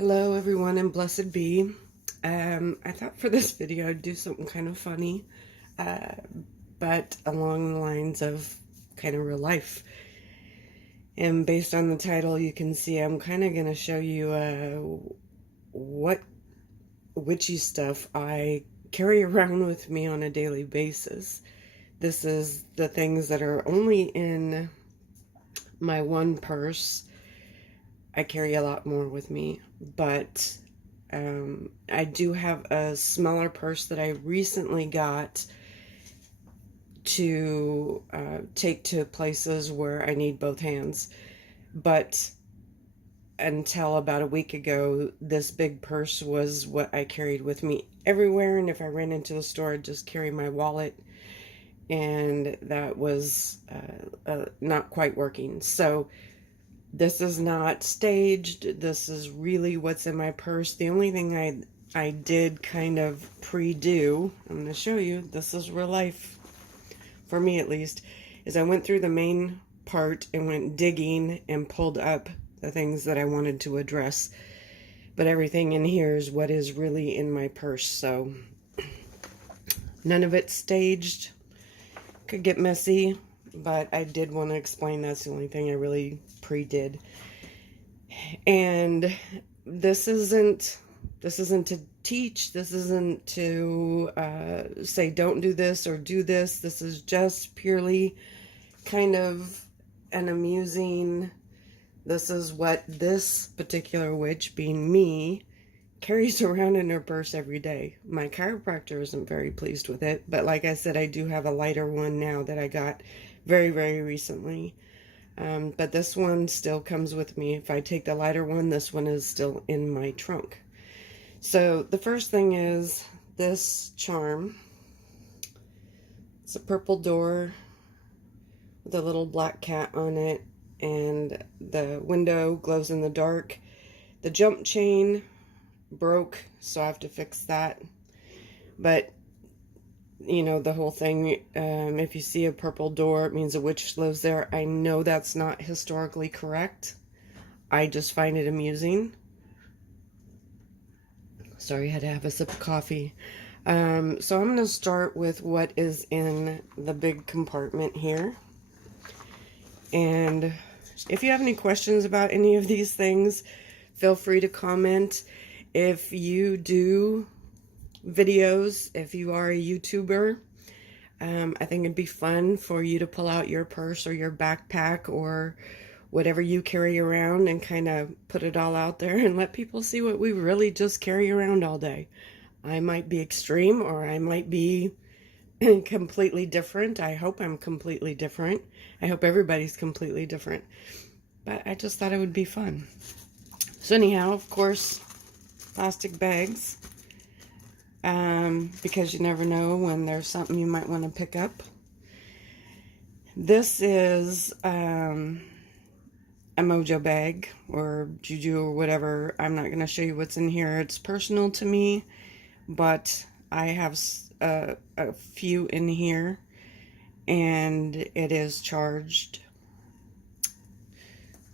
Hello everyone and blessed be. I thought for this video I'd do something kind of funny, uh, but along the lines of kind of real life. And based on the title, you can see I'm kind of going to show you what witchy stuff I carry around with me on a daily basis. This is the things that are only in my one purse. I carry a lot more with me, but I do have a smaller purse that I recently got to take to places where I need both hands. But until about a week ago, this big purse was what I carried with me everywhere, and if I ran into the store, I'd just carry my wallet, and that was not quite working. So this is not staged. This is really what's in my purse. The only thing I did kind of pre-do, I'm going to show you, this is real life, for me at least, is I went through the main part and went digging and pulled up the things that I wanted to address. But everything in here is what is really in my purse, so none of it staged. Could get messy, but I did want to explain that's the only thing I really pre-did. And this isn't to teach, this isn't to say don't do this or do this. This is just purely kind of an amusing, this is what this particular witch, being me, carries around in her purse every day. My chiropractor isn't very pleased with it, but like I said, I do have a lighter one now that I got very, very recently. But this one still comes with me. If I take the lighter one, this one is still in my trunk. So the first thing is this charm. It's a purple door with a little black cat on it, and the window glows in the dark. The jump chain broke, so I have to fix that. But you know, the whole thing, if you see a purple door, it means a witch lives there. I know that's not historically correct. I just find it amusing. Sorry, I had to have a sip of coffee. So I'm going to start with what is in the big compartment here. And if you have any questions about any of these things, feel free to comment. If you do videos, if you are a YouTuber, I think it'd be fun for you to pull out your purse or your backpack or whatever you carry around and kind of put it all out there and let people see what we really just carry around all day. I might be extreme, or I might be completely different. I hope I'm completely different. I hope everybody's completely different. But I just thought it would be fun. So anyhow, of course, plastic bags. Because you never know when there's something you might want to pick up. This is a Mojo Bag or Juju or whatever. I'm not going to show you what's in here. It's personal to me, but I have a few in here, and it is charged.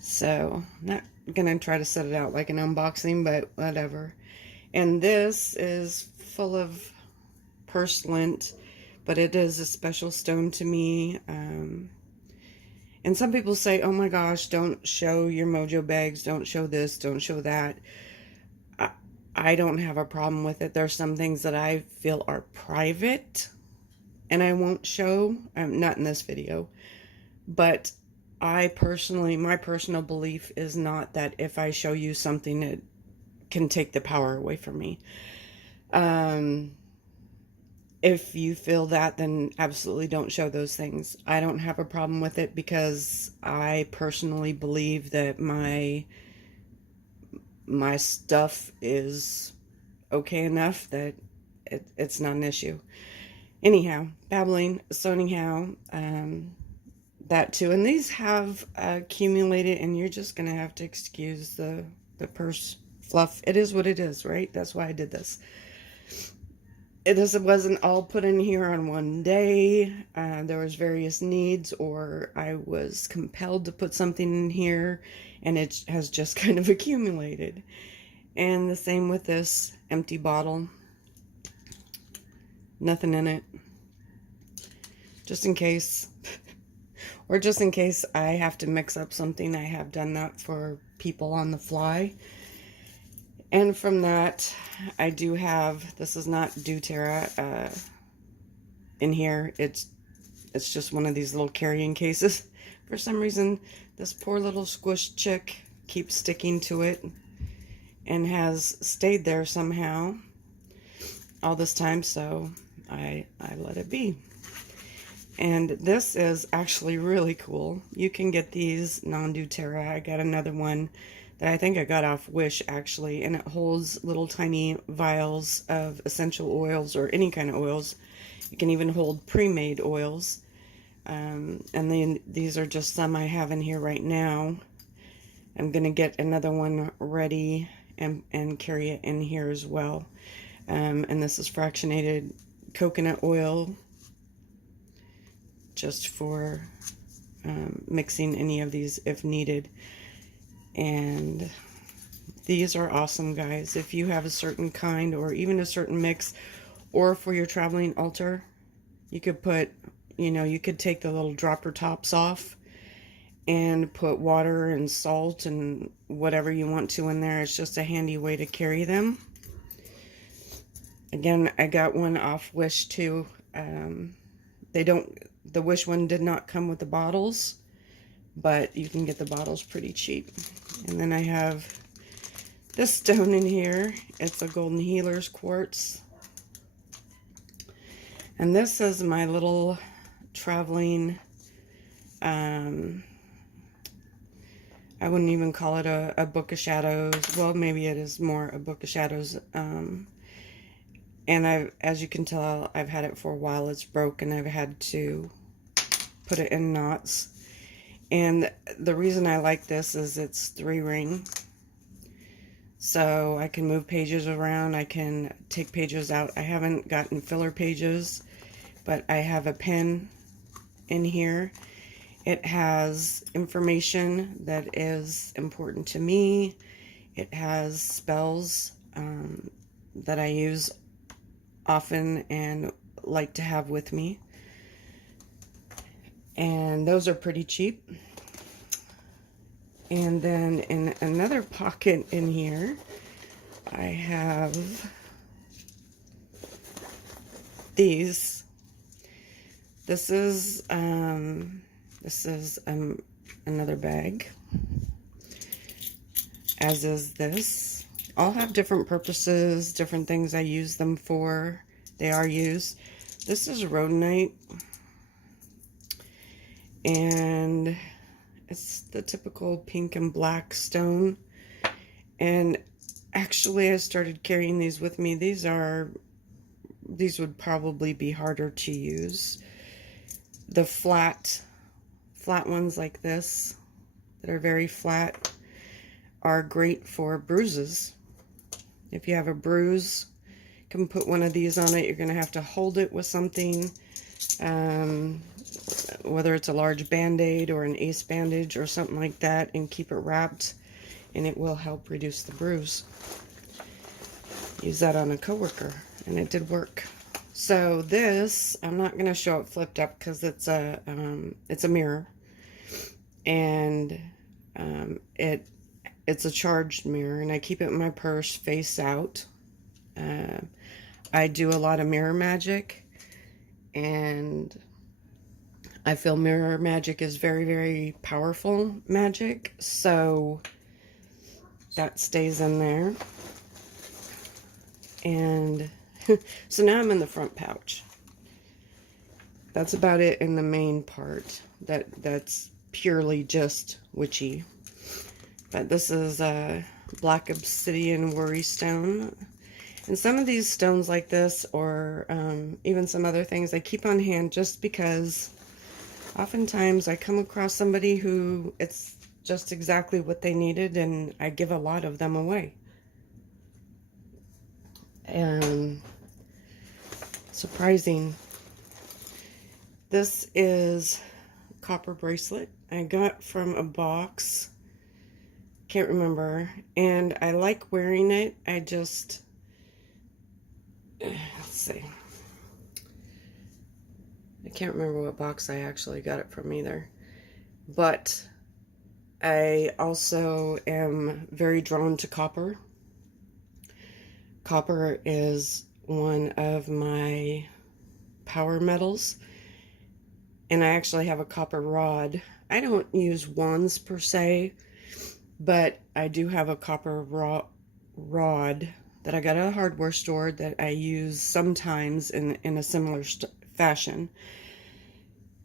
So I'm not going to try to set it out like an unboxing, but whatever. And this is full of purslint, but it is a special stone to me. And some people say, oh my gosh, don't show your Mojo bags, don't show this, don't show that. I don't have a problem with it. There's some things that I feel are private and I won't show. Not in this video, but my personal belief is not that if I show you something, it can take the power away from me. If you feel that, then absolutely don't show those things. I don't have a problem with it because I personally believe that my stuff is okay enough that it's not an issue. Anyhow, babbling. So anyhow, that too. And these have accumulated, and you're just going to have to excuse the purse fluff. It is what it is, right? That's why I did this. It wasn't all put in here on one day. There was various needs, or I was compelled to put something in here, and it has just kind of accumulated. And the same with this empty bottle. Nothing in it. Just in case. Or just in case I have to mix up something. I have done that for people on the fly. And from that, I do have, this is not doTERRA in here. It's just one of these little carrying cases. For some reason, this poor little squished chick keeps sticking to it and has stayed there somehow all this time, so I let it be. And this is actually really cool. You can get these non-doTERRA. I got another one that I think I got off Wish, actually, and it holds little tiny vials of essential oils or any kind of oils. It can even hold pre-made oils. And then these are just some I have in here right now. I'm going to get another one ready and carry it in here as well. And this is fractionated coconut oil, just for mixing any of these if needed. And these are awesome, guys. If you have a certain kind or even a certain mix, or for your traveling altar, you could put, you know, you could take the little dropper tops off and put water and salt and whatever you want to in there. It's just a handy way to carry them. Again, I got one off Wish too. The Wish one did not come with the bottles, but you can get the bottles pretty cheap. And then I have this stone in here. It's a Golden Healer's Quartz. And this is my little traveling, I wouldn't even call it a Book of Shadows. Well, maybe it is more a Book of Shadows. And as you can tell, I've had it for a while. It's broken. I've had to put it in knots. And the reason I like this is it's 3-ring. So I can move pages around. I can take pages out. I haven't gotten filler pages, but I have a pen in here. It has information that is important to me. It has spells that I use often and like to have with me. And those are pretty cheap. And then in another pocket in here, I have these. This is another bag, as is this. All have different purposes, different things I use them for. They are used. This is Rhodonite, and it's the typical pink and black stone. And actually, I started carrying these with me. These would probably be harder to use. The flat ones like this, that are very flat, are great for bruises. If you have a bruise, you can put one of these on it. You're going to have to hold it with something, whether it's a large band-aid or an ace bandage or something like that, and keep it wrapped, and it will help reduce the bruise. Use that on a coworker, and it did work. So this, I'm not going to show it flipped up because it's a mirror, and it's a charged mirror, and I keep it in my purse face out. I do a lot of mirror magic, and I feel mirror magic is very, very powerful magic, so that stays in there. And so now I'm in the front pouch. That's about it in the main part. That's purely just witchy. But this is a black obsidian worry stone. And some of these stones like this, or even some other things, I keep on hand just because oftentimes I come across somebody who it's just exactly what they needed, and I give a lot of them away. And surprising. This is copper bracelet I got from a box Can't remember. And I like wearing it. I just, let's see. I can't remember what box I actually got it from either. But I also am very drawn to copper. Copper is one of my power metals. And I actually have a copper rod. I don't use wands per se, but I do have a copper rod that I got at a hardware store that I use sometimes in a similar fashion.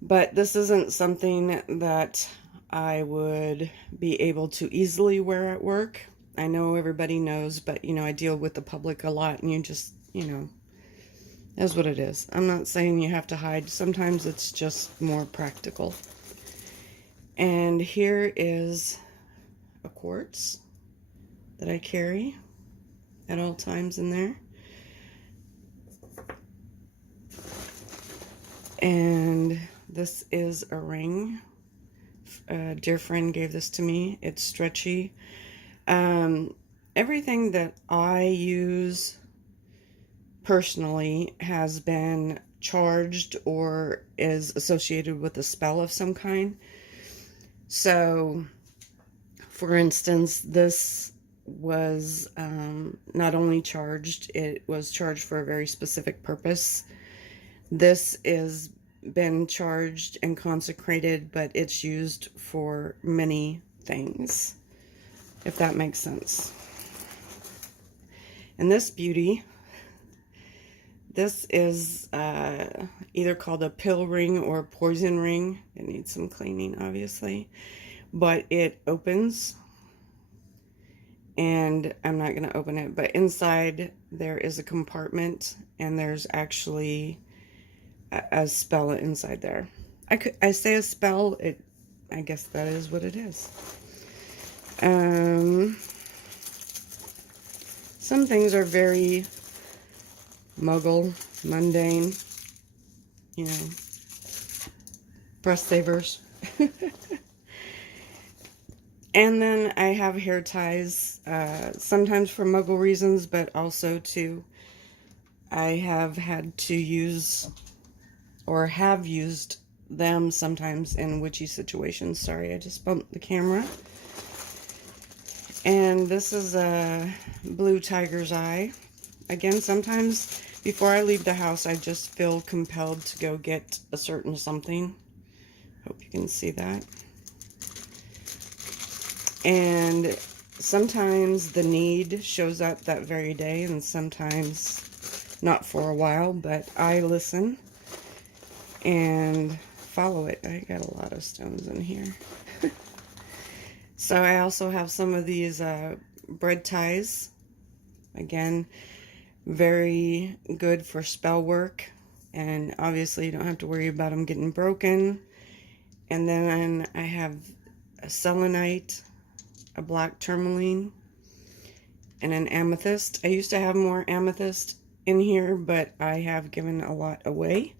But this isn't something that I would be able to easily wear at work. I know everybody knows, but, you know, I deal with the public a lot, and you just, you know, that's what it is. I'm not saying you have to hide. Sometimes it's just more practical. And here is a quartz that I carry at all times in there. And this is a ring. A dear friend gave this to me. It's stretchy. Everything that I use personally has been charged or is associated with a spell of some kind. So, for instance, this was not only charged, it was charged for a very specific purpose. This is been charged and consecrated, but it's used for many things, if that makes sense. And this beauty, this is either called a pill ring or a poison ring. It needs some cleaning, obviously, but it opens, and I'm not going to open it, but inside there is a compartment, and there's actually a spell inside there. I say a spell, I guess that is what it is. Some things are very muggle, mundane, you know, breast savers. And then I have hair ties, sometimes for muggle reasons, but also to, I have had to use, or have used them sometimes in witchy situations. Sorry, I just bumped the camera. And this is a blue tiger's eye. Again, sometimes before I leave the house, I just feel compelled to go get a certain something. Hope you can see that. And sometimes the need shows up that very day, and sometimes not for a while, but I listen and follow it. I got a lot of stones in here. So I also have some of these bread ties. Again, very good for spell work, and obviously you don't have to worry about them getting broken. And then I have a selenite, a black tourmaline, and an amethyst. I used to have more amethyst in here, but I have given a lot away.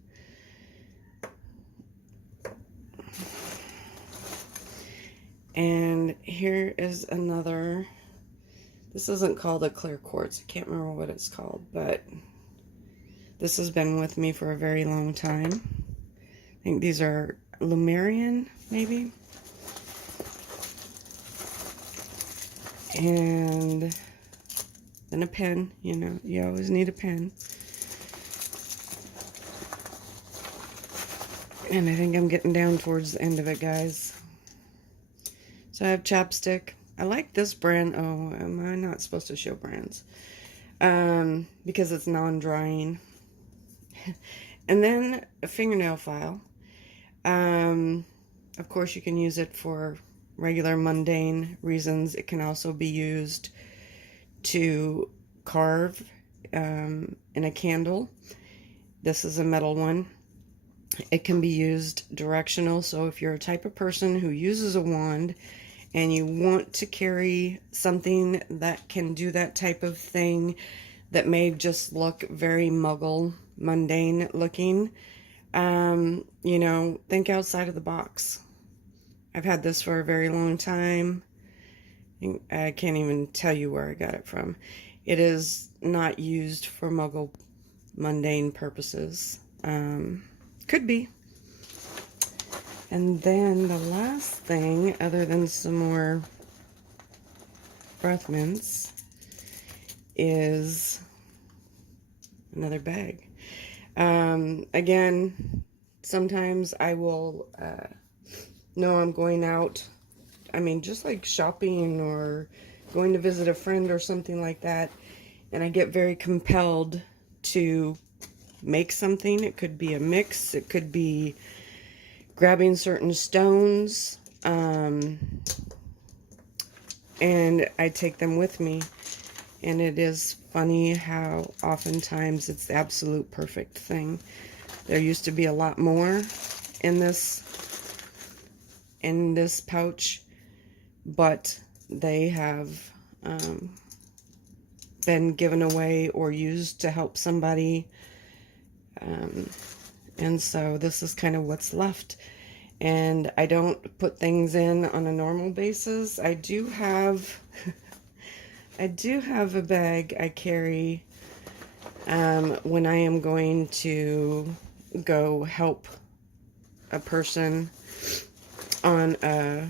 And here is another, this isn't called a clear quartz. I can't remember what it's called, but this has been with me for a very long time. I think these are Lumerian, maybe. And then a pen, you know, you always need a pen. And I think I'm getting down towards the end of it, guys. So I have Chapstick. I like this brand. Oh, am I not supposed to show brands? Because it's non-drying. And then a fingernail file. Of course, you can use it for regular mundane reasons. It can also be used to carve in a candle. This is a metal one. It can be used directional. So if you're a type of person who uses a wand and you want to carry something that can do that type of thing that may just look very muggle, mundane looking, you know, think outside of the box. I've had this for a very long time, I can't even tell you where I got it from. It is not used for mundane purposes. Could be. And then the last thing, other than some more breath mints, is another bag. Again, sometimes I will know I'm going out, I mean, just like shopping or going to visit a friend or something like that, and I get very compelled to make something. It could be a mix, it could be grabbing certain stones, and I take them with me. And it is funny how oftentimes it's the absolute perfect thing. There used to be a lot more in this pouch, but they have been given away or used to help somebody. And so this is kind of what's left. And I don't put things in on a normal basis. I do have I do have a bag I carry when I am going to go help a person on a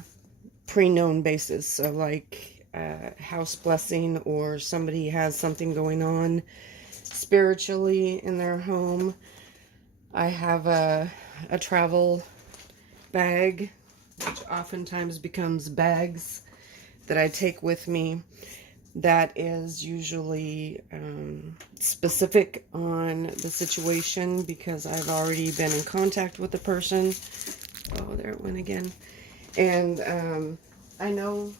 pre-known basis. So like house blessing, or somebody has something going on spiritually in their home. I have a travel bag, which oftentimes becomes bags that I take with me. That is usually specific on the situation, because I've already been in contact with the person. Oh, there it went again. And I know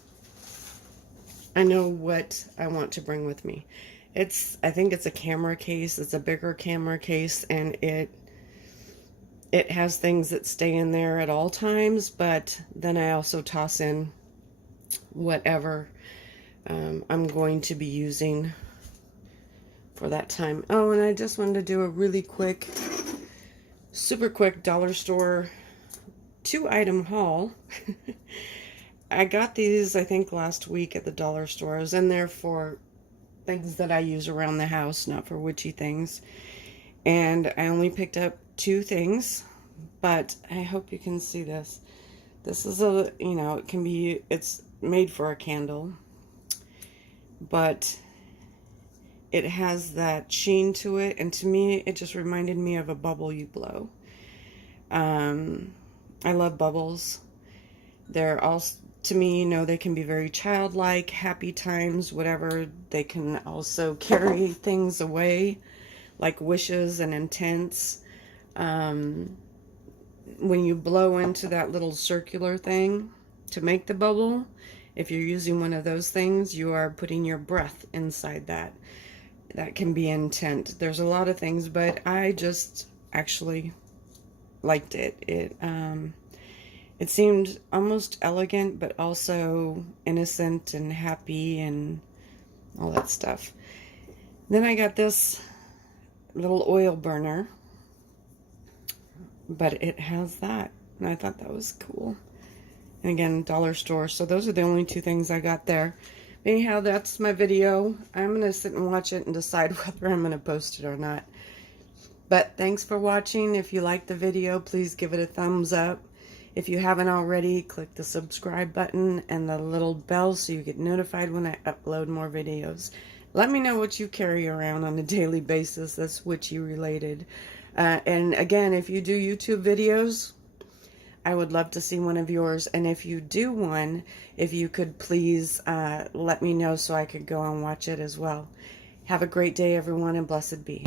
what I want to bring with me. I think it's a camera case. It's a bigger camera case, and it has things that stay in there at all times, but then I also toss in whatever I'm going to be using for that time. Oh, and I just wanted to do a really quick, super quick dollar store 2-item haul. I got these, I think, last week at the dollar store. I was in there for things that I use around the house, not for witchy things. And I only picked up 2 things, but I hope you can see this. This is it's made for a candle, but it has that sheen to it, and to me it just reminded me of a bubble you blow. I love bubbles. They're all, to me, they can be very childlike, happy times, whatever. They can also carry things away, like wishes and intents. When you blow into that little circular thing to make the bubble, if you're using one of those things, you are putting your breath inside that. That can be intent. There's a lot of things, but I just actually liked it. It seemed almost elegant, but also innocent and happy and all that stuff. Then I got this little oil burner, but it has that, and I thought that was cool. And again, dollar store. So those are the only 2 things I got there. Anyhow, that's my video. I'm going to sit and watch it and decide whether I'm going to post it or not. But thanks for watching. If you liked the video, please give it a thumbs up. If you haven't already, click the subscribe button and the little bell so you get notified when I upload more videos. Let me know what you carry around on a daily basis that's witchy related. And again, if you do YouTube videos, I would love to see one of yours. And if you do one, if you could please let me know so I could go and watch it as well. Have a great day, everyone, and blessed be.